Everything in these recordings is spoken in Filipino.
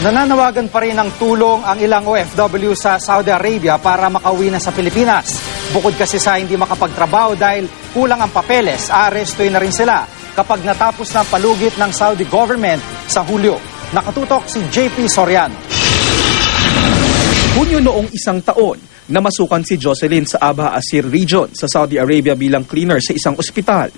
Nananawagan pa rin ng tulong ang ilang OFW sa Saudi Arabia para makauwi na sa Pilipinas. Bukod kasi sa hindi makapagtrabaho dahil kulang ang papeles, aarestuin na rin sila kapag natapos na ang palugit ng Saudi government sa Hulyo. Nakatutok si JP Soriano. Hunyo noong isang taon, namasukan si Jocelyn sa Abha Asir Region sa Saudi Arabia bilang cleaner sa isang ospital.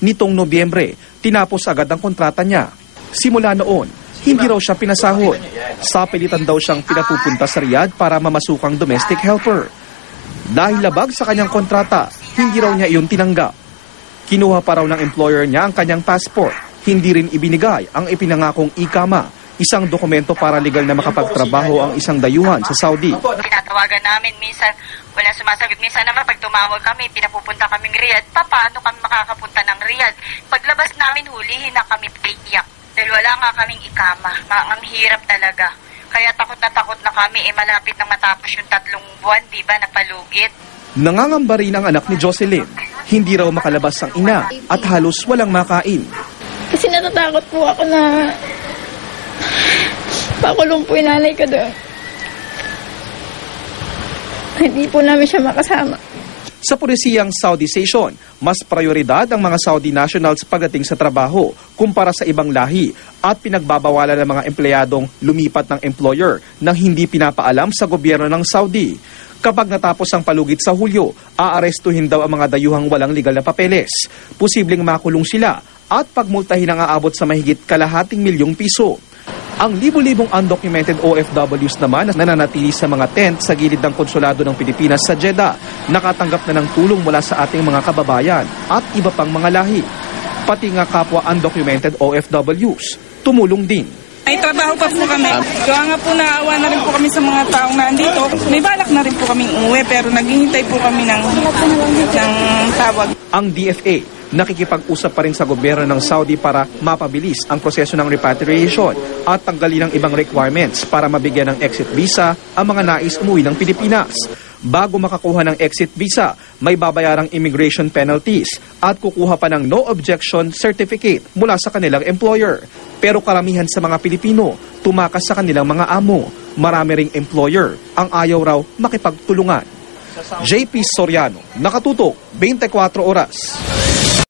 Nitong Nobyembre, tinapos agad ang kontrata niya. Simula noon, hindi raw siya pinasahod. Sa pilitan daw siyang pinapupunta sa Riyadh para mamasukang domestic helper. Dahil labag sa kanyang kontrata, hindi raw niya iyon tinanggap. Kinuha pa raw ng employer niya ang kanyang passport. Hindi rin ibinigay ang ipinangakong ikama, isang dokumento para legal na makapagtrabaho ang isang dayuhan sa Saudi. Tinatawagan namin, minsan wala sumasagot. Minsan naman pag tumawag kami, pinapupunta kaming Riyadh. Paano kami makakapunta ng Riyadh? Paglabas namin, hulihin na kami iyak. Dahil wala nga kaming ikama. Ang hirap talaga. Kaya takot na kami, malapit na matapos yung 3 buwan, di ba, na palugit. Nangangamba rin ang anak ni Jocelyn. Hindi raw makalabas ang ina at halos walang makain. Kasi natatakot po ako na pakulong po yung nanay ko doon. Hindi po namin siya makasama. Sa pulisiyang Saudi Station, mas prioridad ang mga Saudi nationals pagdating sa trabaho kumpara sa ibang lahi at pinagbabawalan ng mga empleyadong lumipat ng employer nang hindi pinapaalam sa gobyerno ng Saudi. Kapag natapos ang palugit sa Hulyo, aarestuhin daw ang mga dayuhang walang legal na papeles. Posibleng makulong sila at pagmultahin ang aabot sa mahigit ₱250,000. Ang libo-libong undocumented OFWs naman na nananatili sa mga tent sa gilid ng konsulado ng Pilipinas sa Jeddah, nakatanggap na ng tulong mula sa ating mga kababayan at iba pang mga lahi. Pati nga kapwa undocumented OFWs, tumulong din. May trabaho pa po kami. Kaya nga po naawa na rin po kami sa mga taong nandito. May balak na rin po kaming umuwi pero naghihintay po kami ng tawag. Ang DFA nakikipag-usap pa rin sa gobyerno ng Saudi para mapabilis ang proseso ng repatriation at tanggalin ang ibang requirements para mabigyan ng exit visa ang mga nais umuwi ng Pilipinas. Bago makakuha ng exit visa, may babayarang immigration penalties at kukuha pa ng no objection certificate mula sa kanilang employer. Pero karamihan sa mga Pilipino, tumakas sa kanilang mga amo. Marami ring employer ang ayaw raw makipagtulungan. JP Soriano, nakatutok, 24 oras.